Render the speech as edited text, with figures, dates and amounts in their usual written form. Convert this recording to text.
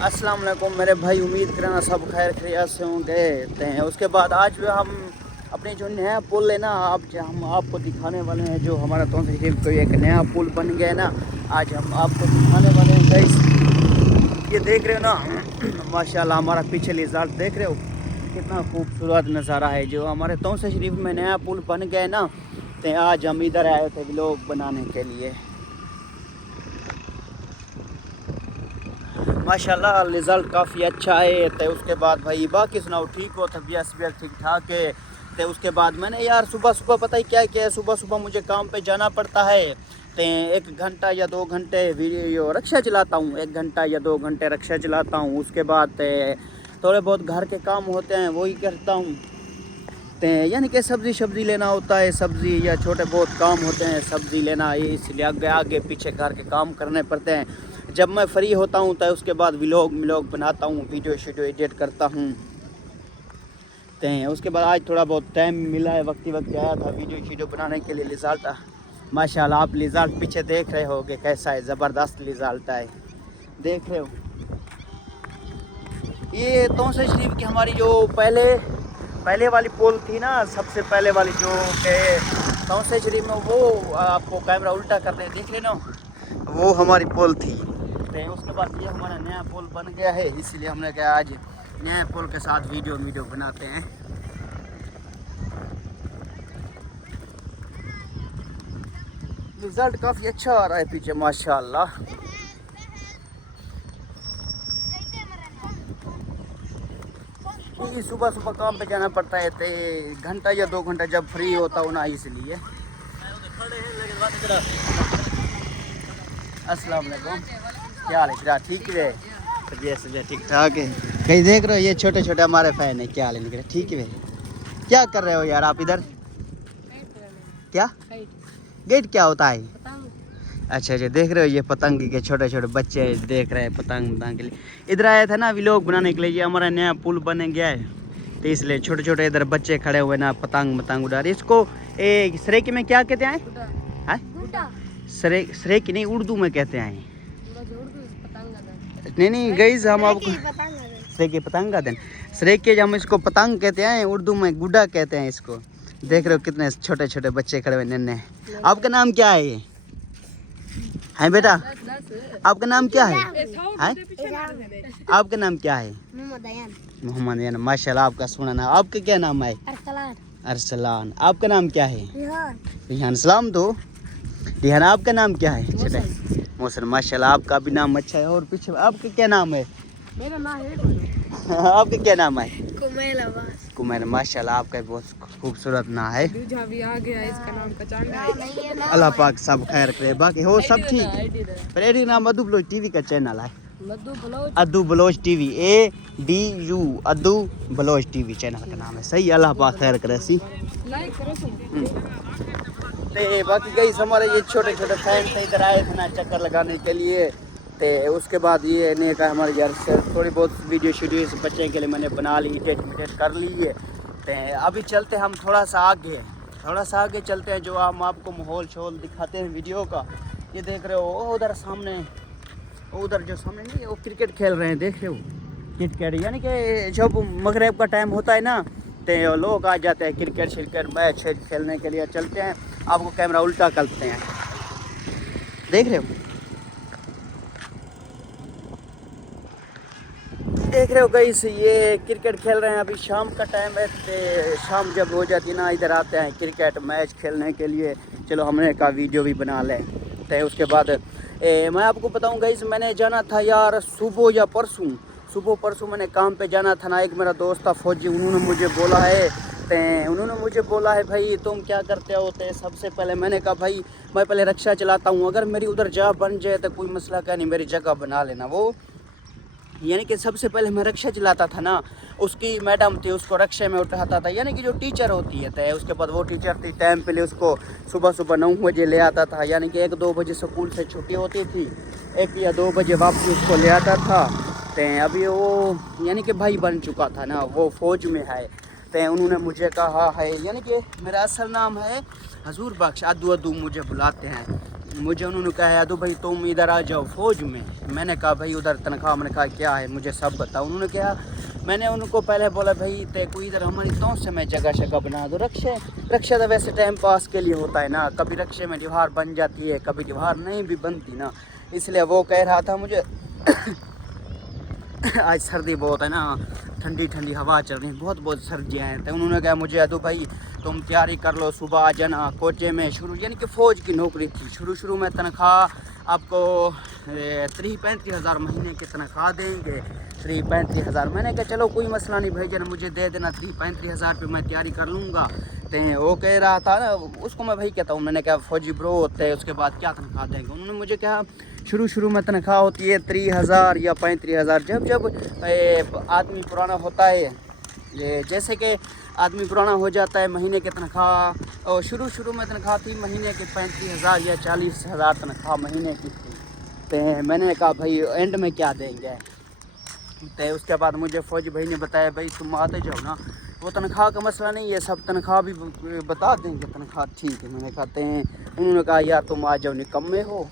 अस्सलाम वालेकुम मेरे भाई, उम्मीद करना सब खैर खैरियत से होंगे। हैं उसके बाद आज भी हम अपने जो नया पुल है ना, हम आपको दिखाने वाले हैं। जो हमारा तौंसे शरीफ को एक नया पुल बन गया है ना, आज हम आपको दिखाने वाले हैं गाइस। ये देख रहे हो ना माशाल्लाह, हमारा पीछे रिजल्ट देख रहे हो, कितना खूबसूरत नज़ारा है। जो हमारे तौंसे शरीफ में नया पुल बन गया है ना, तो आज हम इधर आए थे व्लॉग बनाने के लिए। माशाल्लाह रिज़ल्ट काफ़ी अच्छा है। तो उसके बाद भाई बाकी सुनाओ, ठीक हो, तबीयत ठीक ठाक है। तो उसके बाद मैंने यार सुबह सुबह पता ही क्या किया है, सुबह सुबह मुझे काम पे जाना पड़ता है। तो 1 घंटा या 2 घंटे वीडियो रक्षा चलाता हूँ, 1 घंटा या 2 घंटे रक्षा चलाता हूँ। उसके बाद थोड़े बहुत घर के काम होते हैं, वही करता हूँ। तो यानी कि सब्ज़ी लेना होता है, सब्ज़ी या छोटे बहुत काम होते हैं, सब्ज़ी लेना, ये इसलिए आगे पीछे घर के काम करने पड़ते हैं। जब मैं फ्री होता हूँ तो उसके बाद व्लॉग बनाता हूँ, वीडियो एडिट करता हूँ। तो उसके बाद आज थोड़ा बहुत टाइम मिला है, वक्ती आया था वीडियो बनाने के लिए। रिज़ल्ट माशाल्लाह, आप रिज़ल्ट पीछे देख रहे होगे कैसा है, ज़बरदस्त रिज़ल्ट है, देख रहे हो। ये तौंसे शरीफ की हमारी जो पहले वाली पोल थी ना, सबसे पहले वाली जो के तौंसे शरीफ में, वो आपको कैमरा उल्टा कर दे, देख रहे ना, वो हमारी पोल थी। तो उसके बाद ये हमारा नया पुल बन गया है, इसीलिए हमने कहा आज नए पुल के साथ वीडियो बनाते हैं। रिज़ल्ट काफ़ी अच्छा आ रहा है पीछे माशाल्लाह। सुबह सुबह काम पे जाना पड़ता है, तो घंटा या 2 घंटा जब फ्री होता हूँ ना, इसलिए। अस्सलाम वालेकुम, क्या हाल है? ठीक है, तबीयत ठीक ठाक है। कहीं देख रहे हो, ये छोटे छोटे हमारे फैन है, क्या हाल है? ठीक है। क्या कर रहे हो यार आप इधर? क्या गेट क्या होता है? अच्छा, देख रहे हो, ये पतंग के छोटे छोटे बच्चे देख रहे हैं पतंग के लिए। इधर आया था ना व्लॉग बनाने के लिए। ये हमारा नया पुल बन गया है, तो इसलिए छोटे छोटे इधर बच्चे खड़े हुए ना, पतंग उड़ा रहे। इसको सरेकी में क्या कहते हैं? सरेकी नहीं, उर्दू में कहते हैं। नहीं गाइस, हम आपको सरेकी पतंग का दिन, सरेकी हम इसको पतंग कहते हैं, उर्दू में गुड्डा कहते हैं इसको। देख रहे हो कितने छोटे छोटे बच्चे खड़े हुए नन्हे। आपका नाम क्या है? है बेटा, आपका नाम क्या है? आपका नाम क्या है? मोहम्मद अयान। माशाल्लाह, आपका सुना ना। आपका क्या नाम है? अरसलान। आपका नाम क्या है? रिहान। सलाम दो। रिहान, आपका नाम क्या है? चले मोहसिन। माशाल्लाह, आपका भी नाम अच्छा है। और पीछे आपका क्या नाम है? मेरा नाम है आपका क्या नाम है? कुमैर। माशाल्लाह, आपका बहुत खूबसूरत नाम है। अल्लाह पाक सब खैर करे, बाकी हो सब ठीक। पर एडी नाम अद्दू बलोच टीवी का चैनल है, अद्दू बलोच टीवी, ADU अद्दू बलोच टीवी चैनल का नाम है। सही, अल्लाह पाक खैर करे। सी ते बाकी गई हमारे ये छोटे छोटे फैन थे, इधर आए थे ना चक्कर लगाने के लिए। तो उसके बाद ये ने कहा हमारे यार थोड़ी बहुत वीडियो इस बच्चे के लिए मैंने बना ली, एडिट कर ली है। तो अभी चलते हम थोड़ा सा आगे चलते हैं, जो हम आपको माहौल शोल दिखाते हैं वीडियो का। ये देख रहे हो उधर सामने, उधर जो सामने नहीं, वो क्रिकेट खेल रहे हैं, देख रहे हो क्रिकेट। यानी कि जब मगरिब का टाइम होता है ना, तो लोग आ जाते हैं क्रिकेट मैच खेलने के लिए। चलते हैं, आपको कैमरा उल्टा करते हैं, देख रहे हो गाइस, ये क्रिकेट खेल रहे हैं। अभी शाम का टाइम है, तो शाम जब हो जाती है ना, इधर आते हैं क्रिकेट मैच खेलने के लिए। चलो हमने कहा वीडियो भी बना लें। तो उसके बाद मैं आपको बताऊं गाइस, मैंने जाना था यार सुबह या परसों मैंने काम पे जाना था ना। एक मेरा दोस्त था फौजी, उन्होंने मुझे बोला है भाई तुम क्या करते हो? तो सबसे पहले मैंने कहा भाई मैं पहले रक्षा चलाता हूँ, अगर मेरी उधर जगह बन जाए तो कोई मसला क्या नहीं, मेरी जगह बना लेना। वो यानी कि सबसे पहले मैं रक्षा चलाता था ना, उसकी मैडम थी, उसको रक्षा में उठाता था, यानी कि जो टीचर होती है। तो उसके बाद वो टीचर थी, टाइम पे उसको सुबह 9 बजे ले आता था, यानी कि 1-2 बजे स्कूल से छुट्टी होती थी, 1 या 2 बजे वापसी उसको ले आता था। तो अभी वो यानी कि भाई बन चुका था ना, वो फ़ौज में है। तो उन्होंने मुझे कहा है, यानी कि मेरा असल नाम है हजूर बख्श, अद्दू मुझे बुलाते हैं। مجھے انہوں نے کہا یادو بھائی تم ادھر آ جاؤ فوج میں. میں نے کہا بھائی ادھر تنخواہ میں نے کہا کیا ہے مجھے سب بتاؤ. انہوں نے کہا میں نے ان کو پہلے بولا بھائی تے کوئی ادھر ہماری تو سے میں جگہ شگہ بنا دو. رکشہ تو ویسے ٹائم پاس کے لیے ہوتا ہے نا, کبھی رکشے میں دیوار بن جاتی ہے کبھی دیوار نہیں بھی بنتی نا, اس لیے وہ کہہ رہا تھا مجھے آج سردی بہت ہے نا, ٹھنڈی ٹھنڈی ہوا چل رہی ہے, بہت سردیاں ہیں. تو انہوں نے کہا مجھے یادو بھائی تم تیاری کر لو, صبح آ جانا کوچے میں. یعنی کہ فوج کی نوکری تھی. شروع میں تنخواہ آپ کو 35,000 مہینے کی تنخواہ دیں گے. 35,000 میں نے کہا چلو کوئی مسئلہ نہیں بھائی جان, مجھے دے دینا 35,000 پہ میں تیاری کر لوں گا. تو وہ کہہ رہا تھا نا, اس کو میں بھائی کہتا ہوں. میں نے کہا فوجی برو ہوتے ہیں اس کے بعد کیا تنخواہ دیں گے. انہوں نے مجھے کہا شروع میں تنخواہ ہوتی ہے 30,000 یا 35,000. جب آدمی پرانا ہوتا ہے, جیسے کہ آدمی پرانا ہو جاتا ہے, مہینے کی تنخواہ اور شروع میں تنخواہ تھی مہینے کے 35,000 یا 40,000 تنخواہ مہینے کی تھی. تو میں نے کہا بھائی اینڈ میں کیا دیں گے. تو اس کے بعد مجھے فوجی بھائی نے بتایا بھائی تم آتے جاؤ نا, وہ تنخواہ کا مسئلہ نہیں ہے, سب تنخواہ بھی بتا دیں گے. تنخواہ ٹھیک ہے. میں نے کہتے ہیں, انہوں نے کہا یار تم آ جاؤ نکمے ہو,